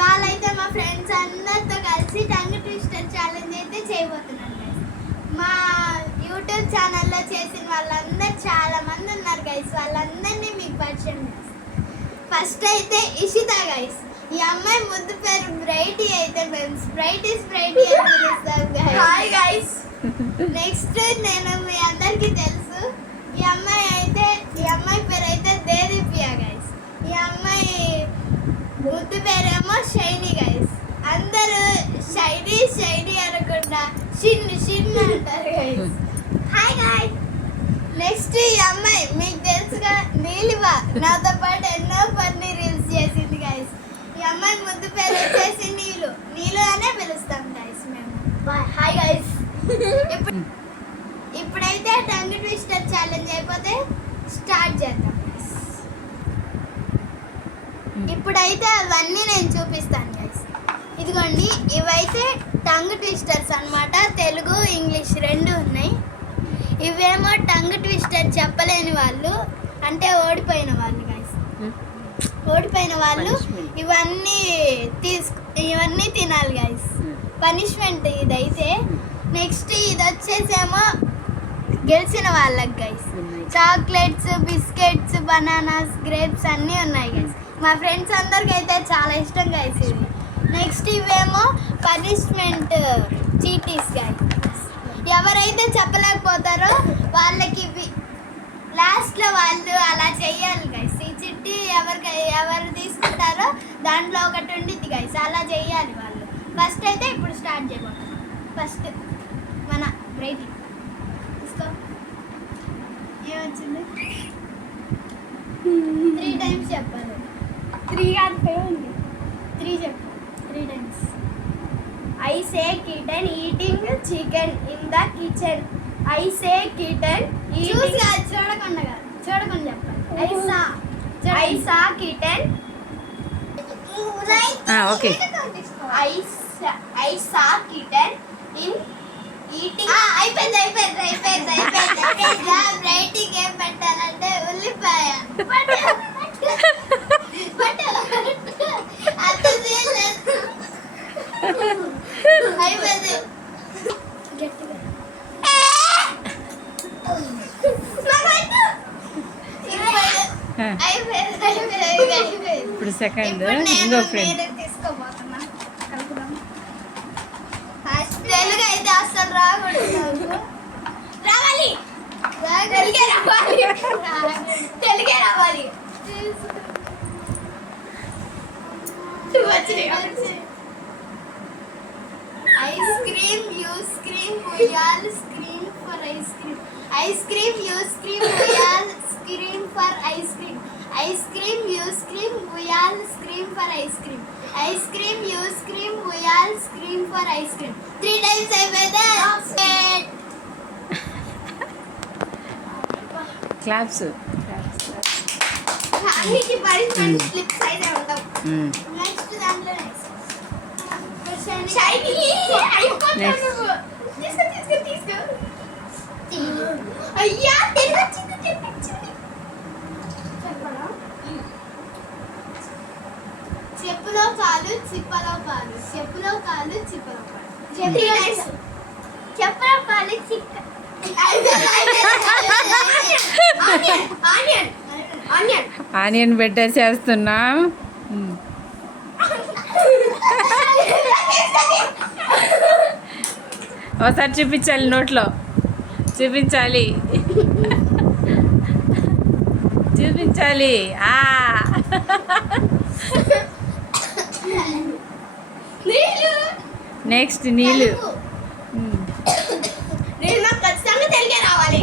ఇవాళ అయితే మా ఫ్రెండ్స్ అందరితో కలిసి టంగ్ ట్విస్టర్ ఛాలెంజ్ అయితే చేయబోతున్నాను గైస్. మా యూట్యూబ్ ఛానల్లో చేసిన వాళ్ళందరూ చాలా మంది ఉన్నారు గైస్. వాళ్ళందరినీ మీకు పరిచయం చేస్తాను. ఫస్ట్ అయితే ఇషిత గైస్. ఈ అమ్మాయి ముద్దు పేరు బ్రైటీ అయితే మేము స్ప్రైటీ అని పిలుస్తాం గైస్. Hi guys. నెక్స్ట్ నేను మీ అందరికీ తెలుసు ఈ అమ్మాయి పేరు అయితే దేదీప్యా గైస్. ఈ అమ్మాయి ముద్దు పేరేమో షైనీ గైస్. అందరూ షైనీ అనుకుంటా షిన్ అంటారు గైస్. Hi guys. నెక్స్ట్ ఈ అమ్మాయి మీకు తెలుసుగా నీలివా, నాతో పాటు ఎన్నో ఫన్నీ రీల్స్ చేసింది గైస్. ఈ అమ్మాయి ముద్దు పేరు వచ్చేసి నీలు అనే పిలుస్తాం గైస్ మేము. Hi guys. ఇప్పుడైతే టంగ్ ట్విస్టర్ ఛాలెంజ్ అయిపోతే స్టార్ట్ చేద్దాం. ఇప్పుడైతే అవన్నీ నేను చూపిస్తాను గైస్. ఇదిగోండి, ఇవైతే టంగ్ ట్విస్టర్స్ అన్నమాట. తెలుగు ఇంగ్లీష్ రెండు ఉన్నాయి. ఇవేమో టంగ్ ట్విస్టర్ చెప్పలేని వాళ్ళు, అంటే ఓడిపోయిన వాళ్ళు గైస్. ఓడిపోయిన వాళ్ళు ఇవన్నీ తినాలి గైస్. పనిష్మెంట్ ఇదైతే. నెక్స్ట్ ఇది వచ్చేసేమో గెలిచిన వాళ్ళకి guys. Chocolates, biscuits, bananas, grapes అన్నీ ఉన్నాయి గైస్. మా ఫ్రెండ్స్ అందరికి అయితే చాలా ఇష్టం గైస్ ఇవి. నెక్స్ట్ ఇవేమో పనిష్మెంట్ చీటీస్ గైస్. ఎవరైతే చెప్పలేకపోతారో వాళ్ళకి ఇవి లాస్ట్లో వాళ్ళు అలా చెయ్యాలి గైస్. ఈ చిట్టి ఎవరు తీసుకుంటారో దాంట్లో ఒకటి ఉండిద్ది గైస్, అలా చెయ్యాలి వాళ్ళు. ఫస్ట్ అయితే ఇప్పుడు స్టార్ట్ చేయబోతున్నాం. ఫస్ట్ మన రేటింగ్ తీసుకో. ఏమొచ్చింది? 3 times చెప్పాలి. 3 కాదు 5 ఉంది. 3 చెప్పు. 3 times. I say kitten eating chicken in the kitchen. I say kitten eating. చూడకుండా చెప్పాలి. I saw kitten. Okay. I saw kitten in eating. అయిపోయింది. రైటింగ్ ఏం పెట్టాలంటే ఉల్లిపాయ. ఇప్పుడు సెకండ్ ఇంకో ఫ్రెండ్ తెలుగు అయితే అసలు రాకూడదు. రావాలి. తెలుగే రావాలి. Ice cream you scream we all scream for ice cream. Ice cream you scream we all scream for ice cream. Ice cream you scream we all scream for ice cream. Ice cream you scream we all scream for ice cream. 3 times అయిపోతే claps. అన్నిటి punishment slips అయితే ఉంటాం. Next దాంట్లో shiny అయిపోతాను. తీసుకో. అయ్యా తెలివచ్చింది. చెప్పరా? చెప్పులో కాలు చిప్పలో కాలు. చెప్పులో కాలు చిప్పలో కాలు. చెప్పులో కాలు చిక్క. ఆనియన్ పెట్టేసేస్తున్నాం. ఒకసారి చూపించాలి, నోట్లో చూపించాలి. నెక్స్ట్ నీళ్ళు. ఖచ్చితంగా తెలుగే రావాలి.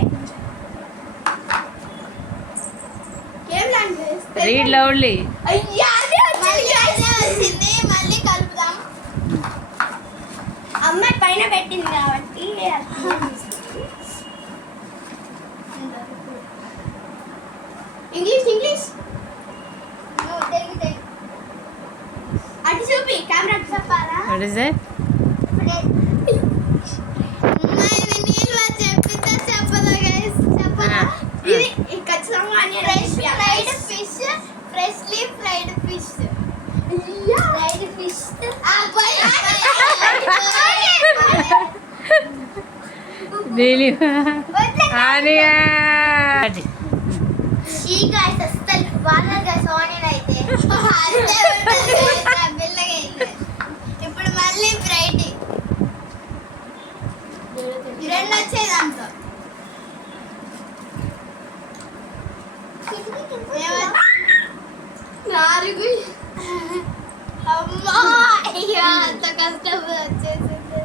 Read loudly. వచ్చింది. మళ్ళీ కలుపుదాం. అమ్మాయి పైన పెట్టింది కాబట్టి ఇంగ్లీష్ అటు చూపి కెమెరా చెప్పాలా? What is it? ఇది ఖచ్చితంగా fried fish, freshly fried fish. Fried fish Neelima ఆనియా ఈ గాయస్ అస్సలు వాళ్ళ గాయస్ ఆనియన్ అయితే అంతే ఉంటుంది guys, ఆ పిల్లగా అయితే. ఇప్పుడు మళ్ళీ బ్రైట్ రెండు వచ్చాయి దాంట్లో నాలుగు అమ్మా అయ్యో అంత కష్టం వచ్చేసింది.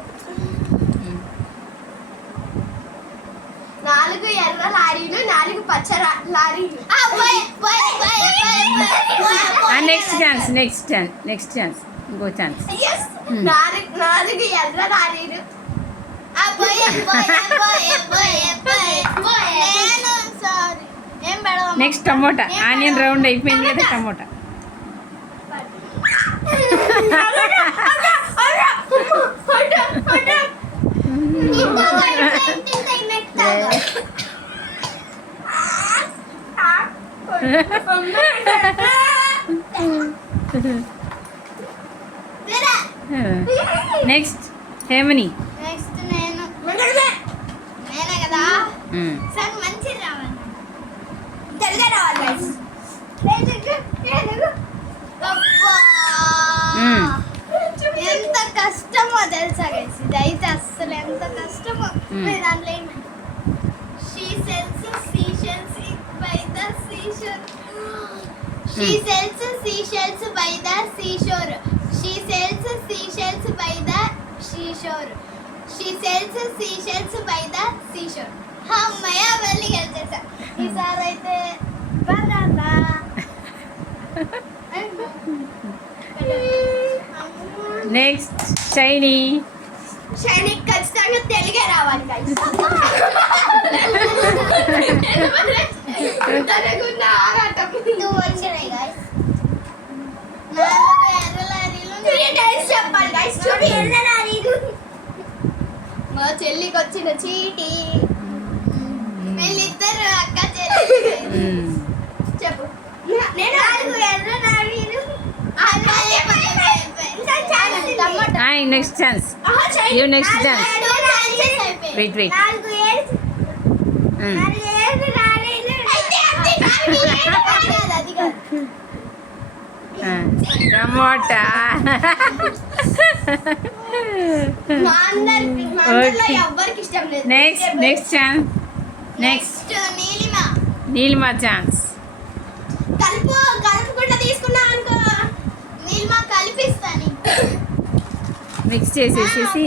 4 ఎర్ర లారీలు 4 పచ్చ లారీలు. నెక్స్ట్ ఛాన్స్ ఇంకో ఛాన్స్ 4 ఎర్ర లారీలు. నెక్స్ట్ టమోటా ఆనియన్ రౌండ్ అయిపోయింది కదా టమోటా నెక్స్ట్ హేమని నెక్స్ట్ నేనే కదా సార్ మంచిది రావాలి తెలుగే రావాలి guys. ఎంత కష్టమో తెలుసా గైస్ ఇదైతే అస్సలు ఎంత కష్టమో. దాంట్లో ఏంటంటే she sells seashells by the seashore. She sells seashells by the seashore. She sells seashells by the seashore. She sells seashells by the seashore. అమ్మయ్య వెళ్ళి గెలిచేసా. ఈసారి అయితే బనానా నెక్స్ట్ షైనీ ఖచ్చితంగా తెలుగే రావాలి guys. నువ్వు వచ్చినాయి guys. 4 ఎర్ర లారీలు 3 టైమ్స్ చెప్పాలి guys. చూడు ఎర్ర లారీలు. మా చెల్లికి వచ్చిన చీటి. వీళ్ళిద్దరు అక్క చెల్లి. చెప్పు. నేను 4 ఎర్ర లారీలు. Next chance you next chance wait tomato next chance next Neelima chance కలుపుకుండా తీసుకున్నా అనుకో నీలిమా కలిపిస్తాను. మిక్స్ చేసేసేసి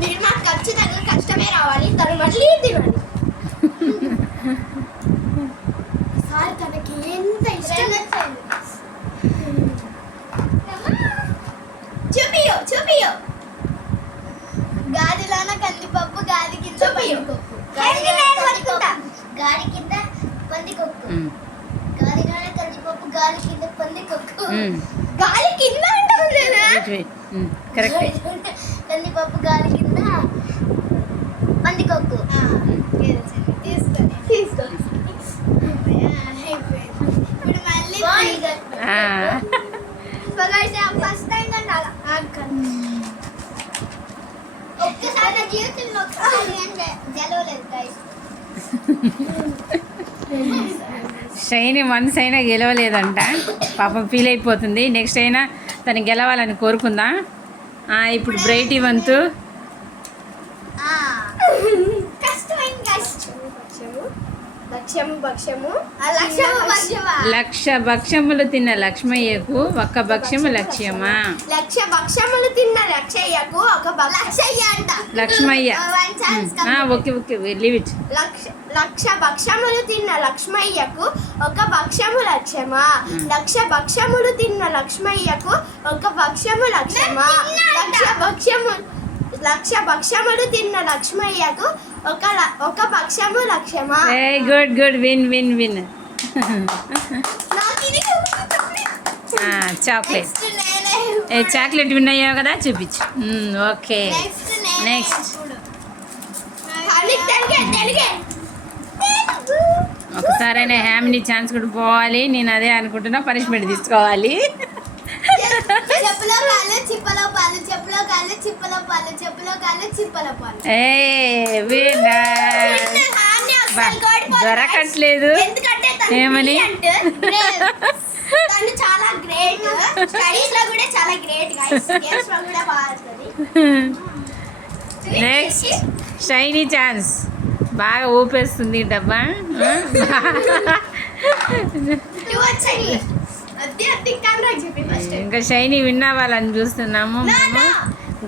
నీలిమా ఖచ్చితంగా కష్టమే రావాలి తను మళ్ళీ తినాలి. సార్ తనకి ఎంత ఇష్టం చూపియో గాదిలోన కందిపప్పు గాది కింద పందికొక్కు గాడి కింద పందికొక్కు గాదిలోన కందిపప్పు గాలి కింద పందికొక్కు గాలి కింద కరెక్ట్ కందిపప్పు గాలి కింద పందికొక్కు తీసుకో ఇప్పుడు మళ్ళీ ఫస్ట్ టైం ఒక్కసారి నా జీవితంలో ఒక్కసారి అంటే గెలవలేదు guys. షైని వన్స్ అయినా గెలవలేదంట పాపం ఫీల్ అయిపోతుంది. నెక్స్ట్ అయినా తను గెలవాలని కోరుకుందా. ఇప్పుడు బ్రైట్ వంతు లక్ష భక్ష్యములు తిన్న లక్ష్మయ్యకు ఒక్క భక్ష్యము లక్ష్యమా. లక్ష భక్ష్యములు తిన్న లక్షయ్యకు ఒక లక్ష్మయ్య ఓకే లీవ్ ఇట్. లక్ష భక్ష్యములు తిన్న లక్ష్మయ్యకు ఒక భక్ష్యము లక్ష్యమా. లక్ష భక్ష్యములు తిన్న లక్ష్మయ్యకు ఒక భక్ష్యము లక్ష్యమా. లక్ష భక్ష్యములు తిన్న లక్ష్మయ్యకు ఒక భక్ష్యము లక్ష్యమా. గుడ్ విన్ చాక్లెట్ విన్ అయ్యావు కదా చూపించు. ఓకే నెక్స్ట్ ఒకసారైనా హ్యామీని ఛాన్స్ కూడా పోవాలి. నేను అదే అనుకుంటున్నా, పనిష్మెంట్ తీసుకోవాలి. చెప్పులో కాలు చిప్పలో పాలు చెప్పులో కాలు చిప్పలో పాలు చెప్పులో కాలు చిప్పలో పాలు ఏ దొరకట్లేదు ఏమని తను చాలా గ్రేట్ స్టడీస్ లో కూడా చాలా గ్రేట్ గైస్ గేమ్స్ లో కూడా బాగుంటది నెక్స్ట్ షైనీ ఛాన్స్ బాగా ఊపేస్తుంది డబ్బా ఇంకా షైనీ విన్ అవ్వాలని చూస్తున్నాము మేము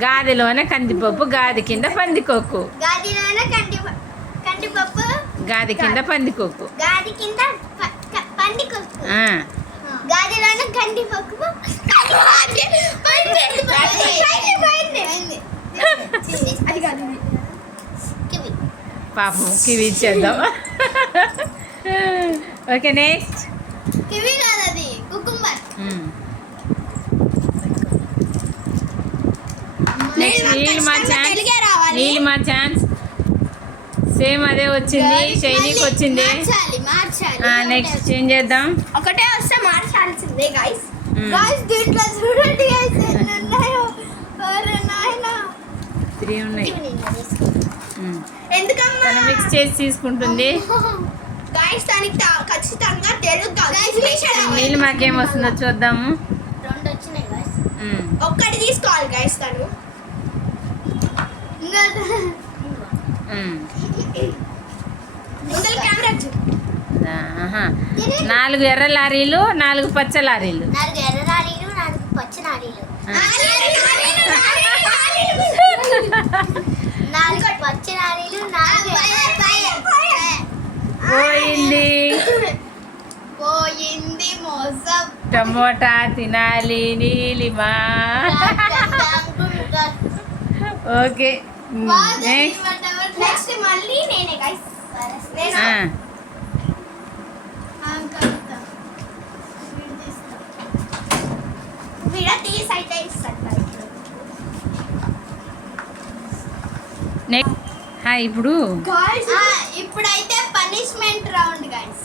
గాదిలోనే కందిపప్పు గాది కింద పందికొక్కు గాదిలోనే కందిపప్పు గాది కింద పందికొక్కు గాది కింద పందికొక్కు ఆ. గాదిలోనే కందిపప్పు అది కాదు పాపం కివి ఇచ్చేద్దాం ఓకే నెక్స్ట్ కివి కాదు అది cucumber next Neelima chance same అదే వచ్చింది షైనీకి వచ్చింది నెక్స్ట్ చేంజ్ చేద్దాం ఒకటే వస్తే మార్చాల్సిందే గైస్ గైస్ దీంట్లో చూడండి గైస్ ఎన్ని ఉన్నాయో అరే నాయనా 3 ఉన్నాయి ఎందుకమ్మా తను మిక్స్ చేసి తీసుకుంటుంది గైస్ దానికి ఖచ్చితంగా తెలుగు నీలిమాకేం వస్తుందో చూద్దాము రెండు వచ్చినాయి గైస్ ఒక్కటి తీసుకోవాలి గైస్ తను ఆహా. 4 ఎర్ర లారీలు 4 పచ్చ లారీలు 4 ఎర్ర లారీలు 4 పచ్చ లారీలు 4 పచ్చ లారీలు 4 పోయింది మోసం టమోటా తినాలి నీలిమా ఓకే నెక్స్ట్ మళ్ళీ నేనే గైస్ ఇప్పుడు ఇప్పుడైతే పనిష్మెంట్ రౌండ్ గైస్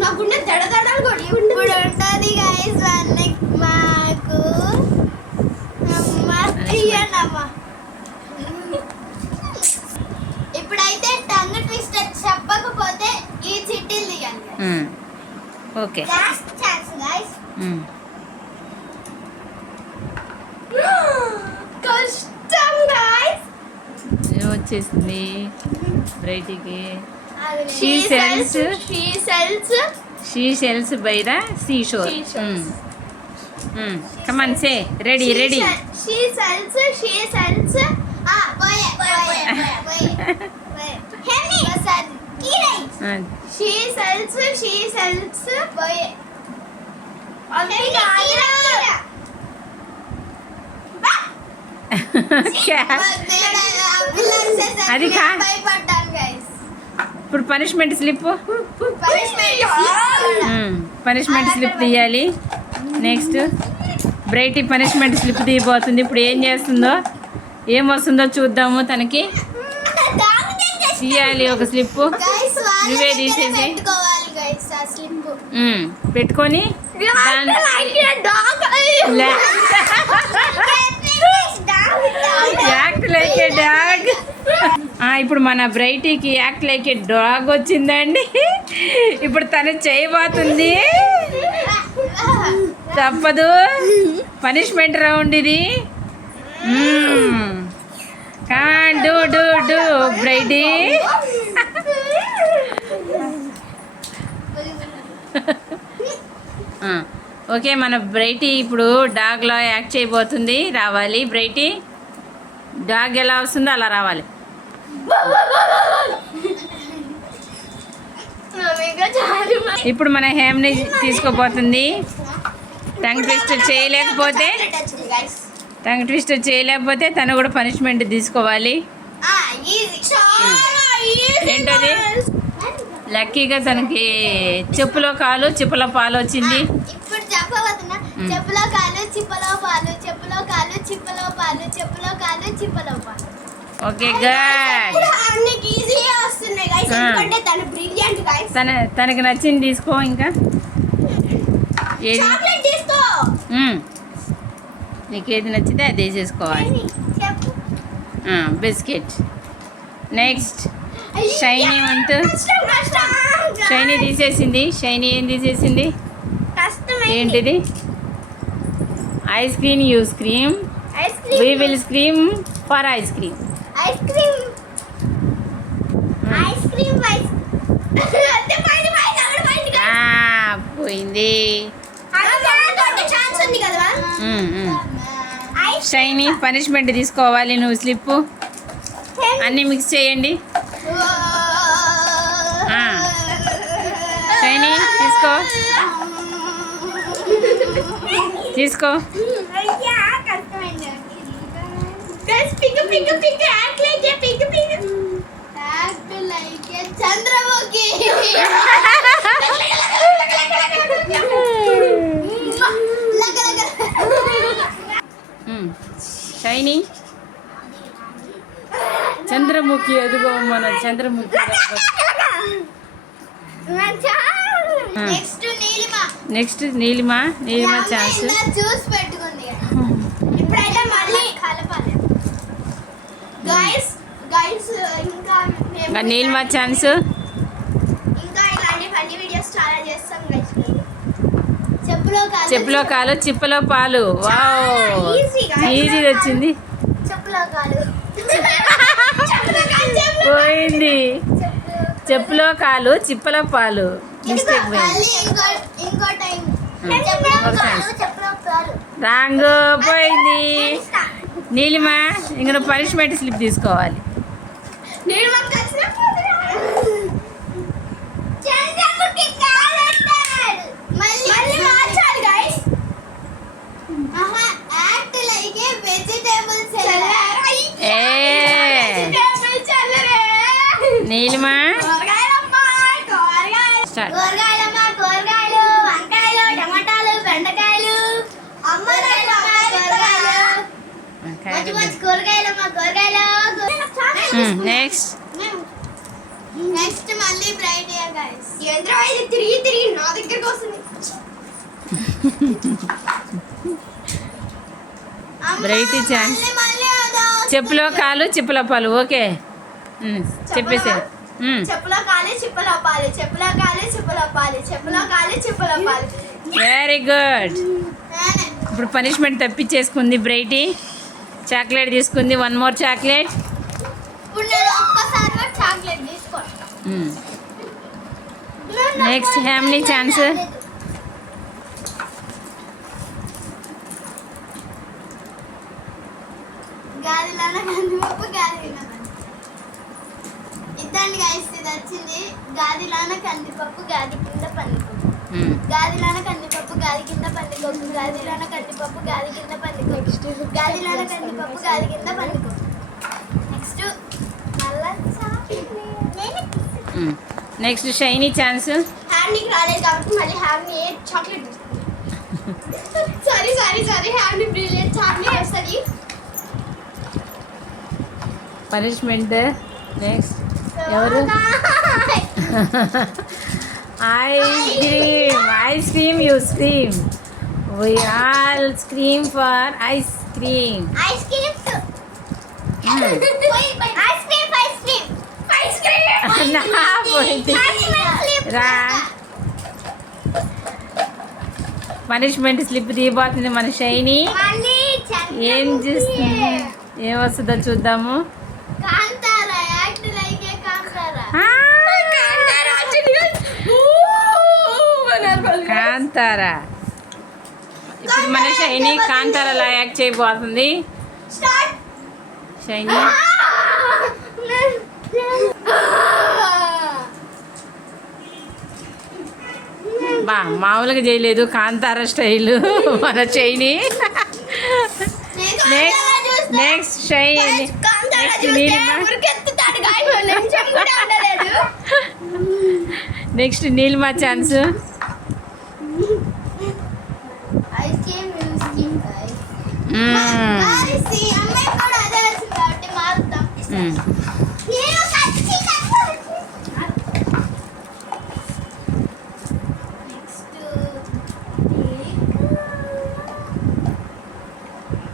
నాకున్న దడదడాలు కూడా ఇప్పుడు ఉంటుంది గైస్ మాకు ఇప్పుడైతే టంగ్ ట్విస్టర్ చెప్పకపోతే ఈ చిట్టీలు దిగాలి ఓకే లాస్ట్ ఛాన్స్ గైస్ కష్టం గైస్ వచ్చేసింది బ్రైటీకి she sells by the seashore. Come on, say ready. she sells boy Henny she sells boy అది కా ఇప్పుడు పనిష్మెంట్ స్లిప్ తీయాలి నెక్స్ట్ బ్రైటీ పనిష్మెంట్ స్లిప్ తీయబోతుంది ఇప్పుడు ఏం చేస్తుందో ఏం వస్తుందో చూద్దాము తనకి తీయాలి ఒక స్లిప్ నువ్వే తీసేసి పెట్టుకొని యాక్ట్ లైక్ ఏ డాగ్ ఇప్పుడు మన బ్రైటీకి యాక్ట్ లైక్ ఏ డాగ్ వచ్చిందండి ఇప్పుడు తను చేయబోతుంది తప్పదు పనిష్మెంట్ రౌండ్ ఇది కాన్ డూ బ్రైటీ ఓకే మన బ్రైటీ ఇప్పుడు డాగ్లో యాక్ట్ చేయబోతుంది రావాలి బ్రైటీ డాగ్ ఎలా వస్తుందో అలా రావాలి ఇప్పుడు మన హేమ్ని తీసుకోబోతుంది టంగ్ ట్విస్టర్ చేయలేకపోతే తను కూడా పనిష్మెంట్ తీసుకోవాలి ఏంటది లక్కీగా తనకి చెప్పులో కాలు చిప్పలో పాలు వచ్చింది ఇప్పుడు చెప్పబోతున్నా చెప్పులో కాలు చిప్పలో పాలు చెప్పులో కాలు చిప్పలో పాలు చెప్పులో కాలు చిప్పలో పాలు ఓకే గుడ్. అన్నికి ఈజీగా వస్తున్నాయి గైస్ ఎందుకంటే తను బ్రిలియంట్ గైస్. తనకి నచ్చింది తీసుకో. ఇంకా ఏది చాక్లెట్ తీసుకో. నీకు ఏది నచ్చితే అది వేసేసుకోవాలి. చెప్పు. బిస్కెట్. నెక్స్ట్ షైనీ వంతు. షైనీ తీసేసింది. షైనీ ఏం తీసేసింది? ఏంటిది? Ice cream. You scream. We will scream for ice cream. Ice cream ice cream ice అంటే పైన పోయింది. ఛాన్స్ ఉంది కదా. షైనీ పనిష్మెంట్ తీసుకోవాలి. నువ్వు స్లిప్ అన్నీ మిక్స్ చేయండి. షైనీ తీసుకో. తీసుకో. చంద్రముఖి. షైనీ చంద్రముఖి. అదిగో మన Chandramukhi. Next Neelima. Neelima chance. Juice పెట్టుకుంది. ఇప్పుడైతే మళ్ళీ కలపాలి గైస్. ఇంకా నీలిమ ఛాన్స్. ఇంకా ఇలాంటి ఫన్నీ వీడియోస్ చాలా చేస్తాం గైస్. చెప్పులో కాలు చిప్పలో పాలు. వావ్ ఈజీ వచ్చింది. పోయింది. చెప్పులో కాలు చిప్పలో పాలు. Mistake wrong. పోయింది. నీలిమ ఇంకా పనిష్మెంట్ స్లిప్ తీసుకోవాలి. నీలిమ కూరగాయలు, వంకాయలు, టమాటాలు, బెండకాయలు, నెక్స్ట్ మళ్ళీ బ్రైట్ గైస్. యంత్రం అయితే తిరిగి నా దగ్గరికి వస్తుంది. Bright chance. చెప్పులో కాలు చిప్పల పాలు. ఓకే చెప్పేసే. చెప్పులో కాలి చిప్పలో పాలు. చెప్పులో కాలి చిప్పలో పాలు. చెప్పులో కాలి చిప్పలో పాలు. Very good. ఇప్పుడు పనిష్మెంట్ తప్పించేసుకుంది బ్రైటీ. చాక్లెట్ తీసుకుంది. One more chocolate. Next Hamni chance. ఇద్దండి గైస్. ఇది వచ్చింది. గాదిలాన కందిపప్పు గాది కింద పందికొక్కు. గాదిలాన కందిపప్పు గాది కింద పందికొక్కు. గాదిలాన కందిపప్పు గాది కింద పందికొక్కు. గాదిలాన కందిపప్పు గాది కింద పందికొక్కు. Next next Shiny chance. హ్యామ్నికి రాలేదు కాబట్టి మళ్ళీ Hamni chocolate sorry Hamni brilliant chocolate వస్తుంది. పనిష్మెంట్. నెక్స్ట్ ఎవరు? Ice cream. You scream. We all scream for ice cream. Ice cream. రా. పనిష్మెంట్ స్లిప్ తీయబోతుంది మన షైనీ. ఏం చేస్తుంది? ఏం వస్తుందో చూద్దాము. కాంతారా. ఇప్పుడు మన షైనీ కాంతారాలా యాక్ట్ చేయబోతుంది. షైనీ మామూలుగా చేయలేదు. కాంతారా స్టైల్ మన Shiny. Next Shiny. Next Neelima chance.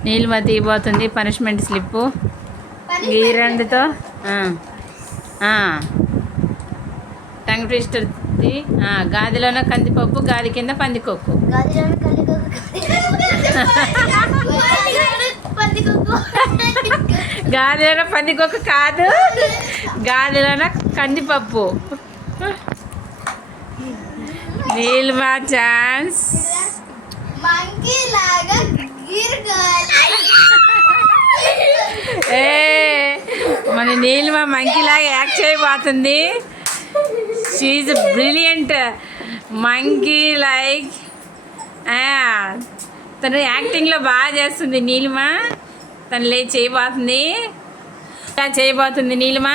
Neelima తీయబోతుంది పనిష్మెంట్ స్లిప్పు ఈ రెండుతో టంగ్ ట్విస్టర్ది గాదిలోన కందిపప్పు గాది కింద పందికొక్కు గాదిలోన పందికొక్కు కాదు గాదిలోన కందిపప్పు నీలిమ ఛాన్స్ మంకీ లాగా ఏ మన నీలిమ మంకీలాగా యాక్ట్ చేయబోతుంది షీఈ్ బ్రిలియంట్ మంకీ లైక్ తను యాక్టింగ్లో బాగా చేస్తుంది నీలిమ తను చేయబోతుంది ఇలా చేయబోతుంది Neelima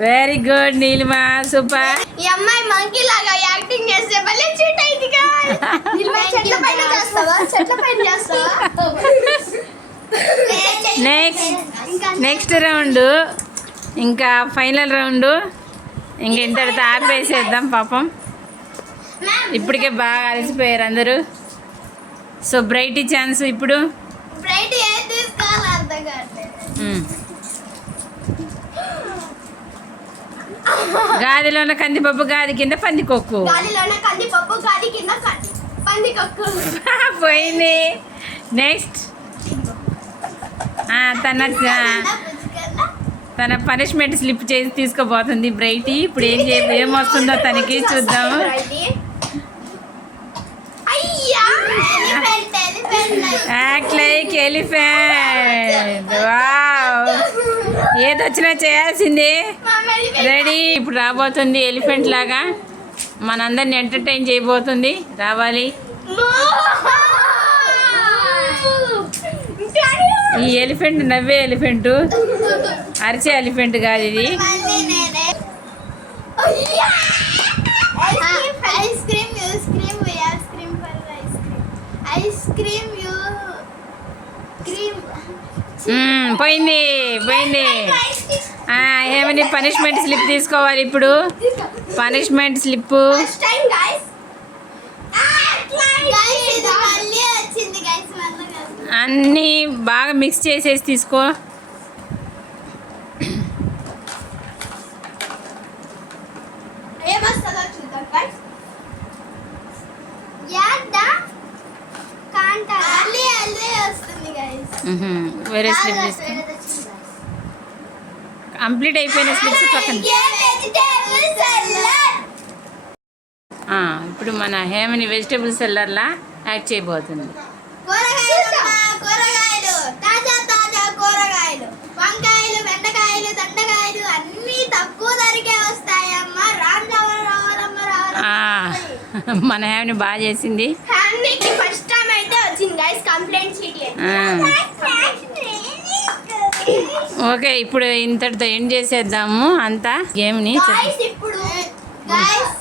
very good Neelima super ఈ అమ్మాయి మంకీ లాగా యాక్టింగ్ చేస్తే భలే చీట్ అయింది చెట్ల పైన చేస్తావా నెక్స్ట్ రౌండ్ ఇంకా ఫైనల్ రౌండ్ ఇంకా ఇంతటితో ఆపేసేద్దాం పాపం ఇప్పటికే బాగా అలసిపోయారు అందరూ సో బ్రైటీ ఛాన్స్ ఇప్పుడు బ్రైట్ ఏది తీసుకోవాలో అర్థం కావట్లేదు గాదిలోన కందిపప్పు గాది కింద పందికొక్కు గాలిలోన కందిపప్పు గాలి కింద పందికొక్కు పోయింది నెక్స్ట్ తన పనిష్మెంట్ స్లిప్ చేసి తీసుకోబోతుంది బ్రైటీ ఇప్పుడు ఏమొస్తుందో తనకి చూద్దాము యాక్ట్ లైక్ ఎలిఫెంట్ వావ్ ఏదొచ్చినా చేయాల్సిందే రెడీ ఇప్పుడు రాబోతుంది ఎలిఫెంట్ లాగా మనందరిని ఎంటర్టైన్ చేయబోతుంది రావాలి ఈ ఎలిఫెంట్ నవ్వే ఎలిఫెంట్ అరిచే ఎలిఫెంట్ కాదు ఇది ice cream ice cream you cream పోయింది ఏమని పనిష్మెంట్ స్లిప్ తీసుకోవాలి ఇప్పుడు పనిష్మెంట్ స్లిప్ అన్నీ బాగా మిక్స్ చేసేసి తీసుకో వేరే స్లిప్ తీసుకో కంప్లీట్ అయిపోయిన స్లిప్స్ పక్కన ఇప్పుడు మన హేమని వెజిటేబుల్ సెల్లర్లా యాడ్ చేయబోతుంది కూరగాయలు తాజా కూరగాయలు వంకాయలు బెండకాయలు దొండకాయలు అన్నీ తక్కువ ధరకే వస్తాయమ్మా మన హేమని బాగా చేసింది ఫస్ట్ టైం అయితే వచ్చింది గైస్ కంప్లైంట్ షీట్ ఓకే ఇప్పుడు ఇంతటితో ఎండ్ చేసేద్దాము అంతా గేమ్ని ఇప్పుడు గైస్